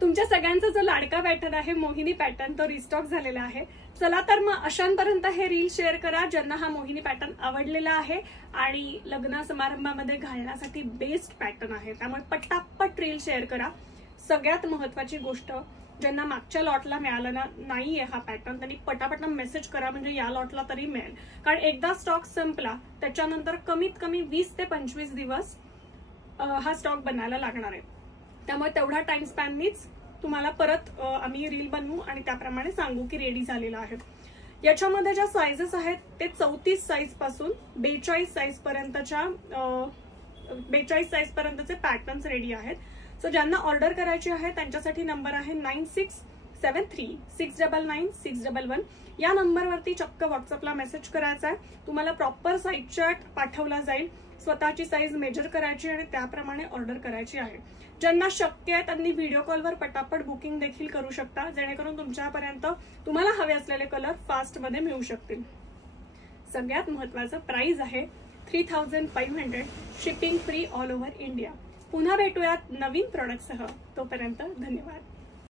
तुमच्या सगळ्यांचा जो लाडका पॅटर्न आहे मोहिनी पॅटर्न तो रिस्टॉक झालेला आहे। चला तर मग अशांपर्यंत हे रील शेअर करा ज्यांना हा मोहिनी पॅटर्न आवडलेला आहे आणि लग्न समारंभामध्ये घालण्यासाठी बेस्ट पॅटर्न आहे, त्यामुळे पटापट रील शेअर करा। सगळ्यात महत्त्वाची गोष्ट, ज्यांना मागच्या लॉटला मिळाला नाहीये हा पॅटर्न त्यांनी पटापट मेसेज करा, म्हणजे या लॉटला तरी मिळेल। कारण एकदा स्टॉक संपला त्याच्यानंतर कमीत कमी 20 ते 25 दिवस हा स्टॉक बनायला लागणार आहे, त्यामुळे तेवढा टाइम स्पॅननीच तुम्हाला परत आम्ही रील बनवू आणि त्याप्रमाणे सांगू की रेडी झालेला आहे। याच्यामध्ये ज्या साइजेस आहेत ते 34 साइज पासून 42 साइज पर्यंतच्या 42 साइज पर्यंतचे पॅटर्न्स रेडी आहेत। सो ज्यांना ऑर्डर करायची आहे त्यांच्यासाठी नंबर आहे 9673699611। या नंबरवरती चक्क व्हॉट्सअपला मेसेज करायचा आहे, तुम्हाला प्रॉपर साइज चार्ट पाठवला जाईल, स्वतःची साइज मेजर करायची आणि त्याप्रमाणे ऑर्डर करायची आहे। ज्यांना शक्य आहे त्यांनी व्हिडिओ कॉलवर पटापट बुकिंग देखील करू शकता, जेणेकरून तुमच्यापर्यंत तुम्हाला हवे असलेले कलर फास्ट मध्ये मिळू शकतील। सगळ्यात महत्त्वाचं प्राइस आहे 3500, shipping free all over India. पुन्हा भेटूयात नवीन प्रोडक्टसह, तोपर्यंत धन्यवाद।